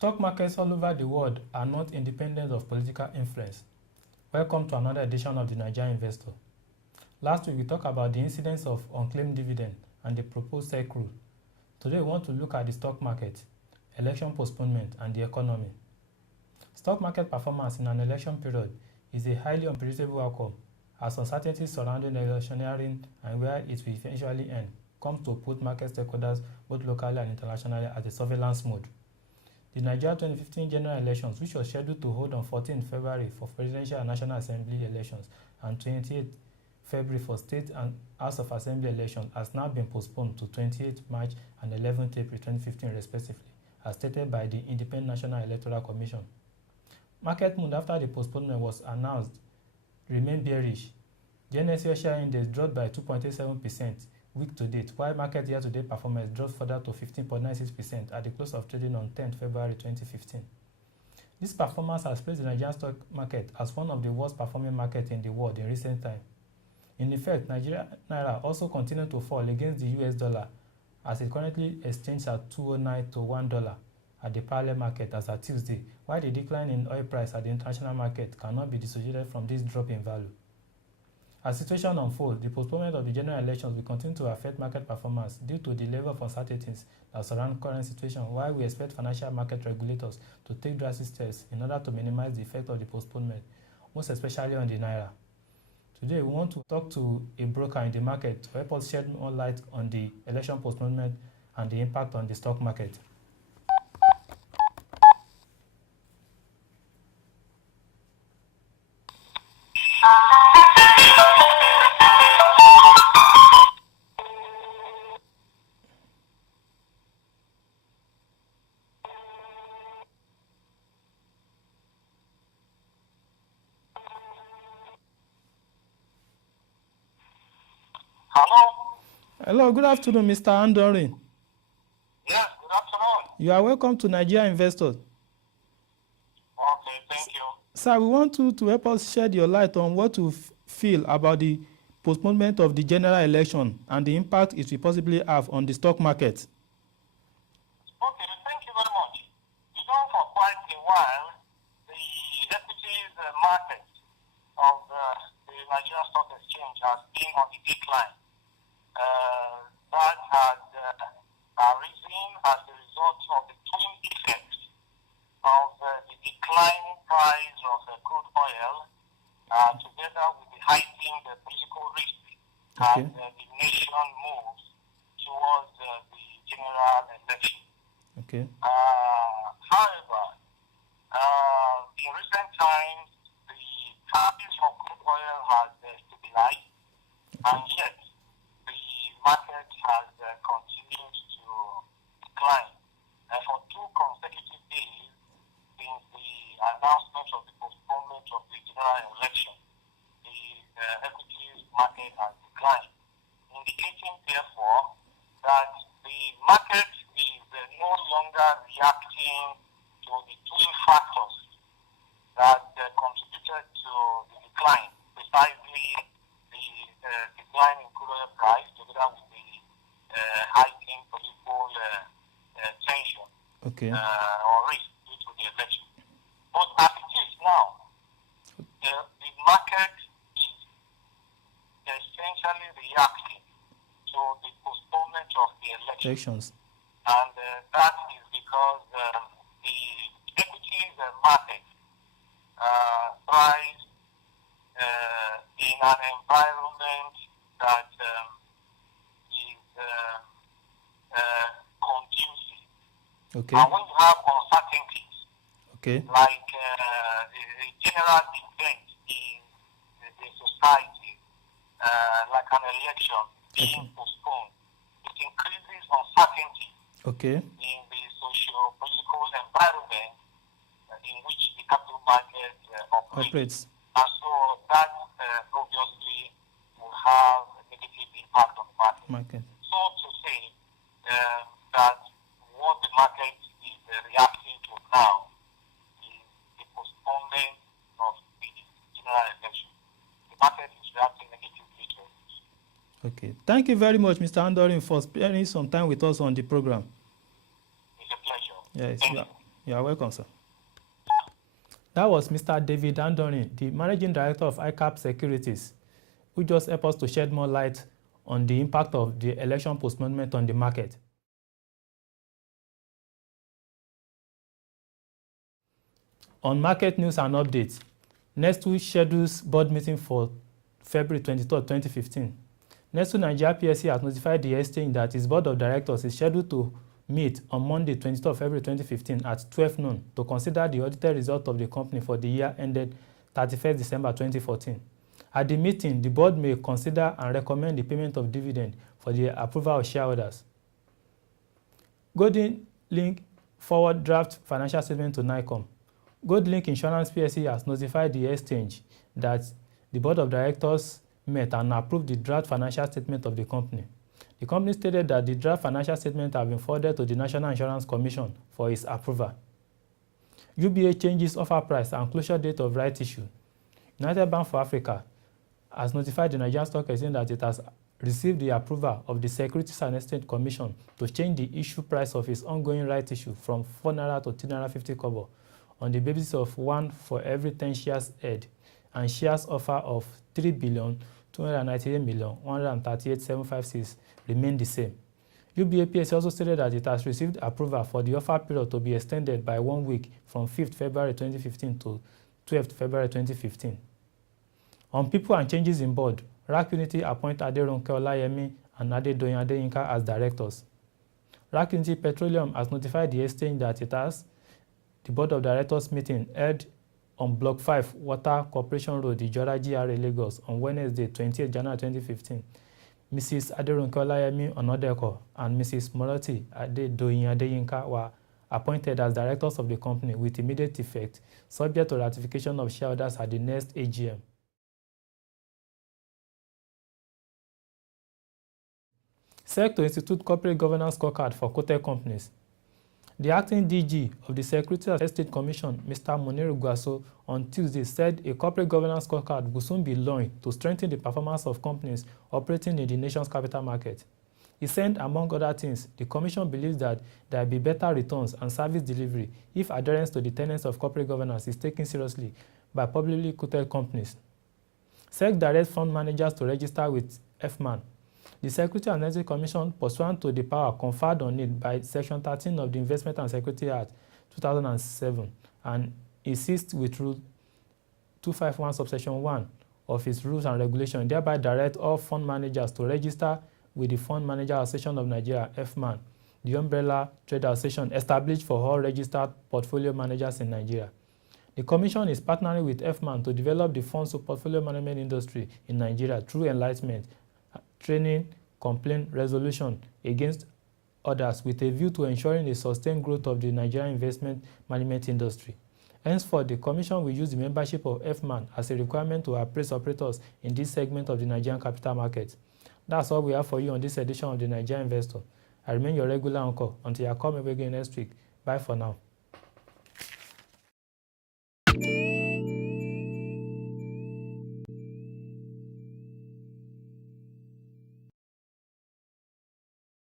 Stock markets all over the world are not independent of political influence. Welcome to another edition of the Nigerian Investor. Last week we talked about the incidence of unclaimed dividend and the proposed SEC rule. Today we want to look at the stock market, election postponement and the economy. Stock market performance in an election period is a highly unpredictable outcome as uncertainties surrounding electioneering and where it will eventually end comes to put market stakeholders both locally and internationally at a surveillance mode. The Nigeria 2015 general elections, which was scheduled to hold on 14 February for presidential and national assembly elections and 28 February for state and House of Assembly elections, has now been postponed to 28 March and 11 April 2015 respectively, as stated by the Independent National Electoral Commission. Market mood after the postponement was announced remained bearish. The NSE share index dropped by 2.87% week to date, while market year-to-date performance dropped further to 15.96% at the close of trading on 10 February 2015. This performance has placed the Nigerian stock market as one of the worst performing markets in the world in recent time. In effect, Nigerian Naira also continued to fall against the US dollar as it currently exchanges at 209 to $1 at the parallel market as at Tuesday, while the decline in oil price at the international market cannot be dissociated from this drop in value. As the situation unfolds, the postponement of the general elections will continue to affect market performance due to the level of uncertainties that surround the current situation, while we expect financial market regulators to take drastic steps in order to minimize the effect of the postponement, most especially on the Naira. Today, we want to talk to a broker in the market to help us shed more light on the election postponement and the impact on the stock market. Hello, good afternoon, Mr. Andorin. Yes, good afternoon. You are welcome to Nigerian Investor. Okay, thank you. Sir, we want you to help us shed your light on what you feel about the postponement of the general election and the impact it will possibly have on the stock market. Okay, thank you very much. You know, for quite a while, the equities market of the Nigerian Stock Exchange has been on the decline. That has arisen as a result of the twin effects of the declining price of crude oil together with the heightened political risk as the nation moves towards the general election. Okay. However, in recent times, the price of crude oil has stabilized, and yet market has continued to decline for two consecutive days since the announcement of the postponement of the general election. The equities market has declined, indicating therefore that the market is no longer reacting to the twin factors that contributed to the decline, precisely the decline in crude oil price together with the heightened political tension or risk due to the election. But as it is now, the market is essentially reacting to the postponement of the elections. And that is because the equities market thrives in an environment that is conducive. Okay. And when you have uncertainties, like a general event in the society, like an election being postponed, it increases uncertainty in the socio-political environment in which the capital market operates. And so that obviously will have a negative impact on the market. So to say that what the market is reacting to now is the postponement of the general election. The market is reacting negatively to it. Okay. Thank you very much, Mr. Andorin, for spending some time with us on the program. It's a pleasure. Yes. You are welcome, sir. That was Mr. David Andorin, the Managing Director of ICAP Securities, who just helped us to shed more light on the impact of the election postponement on the market. On market news and updates, Nestle schedules board meeting for February 23, 2015. Nestle Nigeria PLC has notified the exchange that its board of directors is scheduled to meet on Monday, 23 February 2015 at 12 noon to consider the audited result of the company for the year ended 31 December 2014. At the meeting, the board may consider and recommend the payment of dividend for the approval of shareholders. Golden Link forward draft financial statement to NICOM. Golden Link Insurance PLC has notified the exchange that the board of directors met and approved the draft financial statement of the company. The company stated that the draft financial statement have been forwarded to the National Insurance Commission for its approval. UBA changes offer price and closure date of rights issue. United Bank for Africa has notified the Nigerian Stock Exchange that it has received the approval of the Securities and Exchange Commission to change the issue price of its ongoing rights issue from 4 naira to 3.50 naira on the basis of 1 for every 10 shares held, and shares offer of 3,298,138,756 remain the same. UBA PLC also stated that it has received approval for the offer period to be extended by 1 week from 5th February 2015 to 12th February 2015. On people and changes in board, RAC Unity appoint Aderonke Olayemi and Adedoyin Adeyinka as directors. RAC Unity Petroleum has notified the exchange that it has the board of directors meeting held on Block 5, Water Corporation Road, Ijora GRA, Lagos, on Wednesday, 28 January 2015. Mrs. Aderonke Olayemi Onodeko and Mrs. Moroti Adedoyin Adeyinka were appointed as directors of the company with immediate effect, subject to ratification of shareholders at the next AGM. SEC to institute corporate governance scorecard for quoted companies. The acting DG of the Securities and Exchange Commission, Mr. Muniru Gwaso, on Tuesday said a corporate governance scorecard will soon be launched to strengthen the performance of companies operating in the nation's capital market. He said, among other things, the Commission believes that there will be better returns and service delivery if adherence to the tenets of corporate governance is taken seriously by publicly quoted companies. SEC directs fund managers to register with FMAN. The Securities and Exchange Commission, pursuant to the power conferred on it by Section 13 of the Investment and Security Act 2007, and insists with Rule 251 subsection 1 of its rules and regulations, thereby direct all fund managers to register with the Fund Manager Association of Nigeria, FMAN, the umbrella trade association established for all registered portfolio managers in Nigeria. The Commission is partnering with FMAN to develop the funds portfolio management industry in Nigeria through enlightenment, training, complaint resolution against others, with a view to ensuring a sustained growth of the Nigerian investment management industry. Henceforth, the Commission will use the membership of FMAN as a requirement to appraise operators in this segment of the Nigerian capital market. That's all we have for you on this edition of the Nigerian Investor. I remain your regular anchor until I come again next week. Bye for now.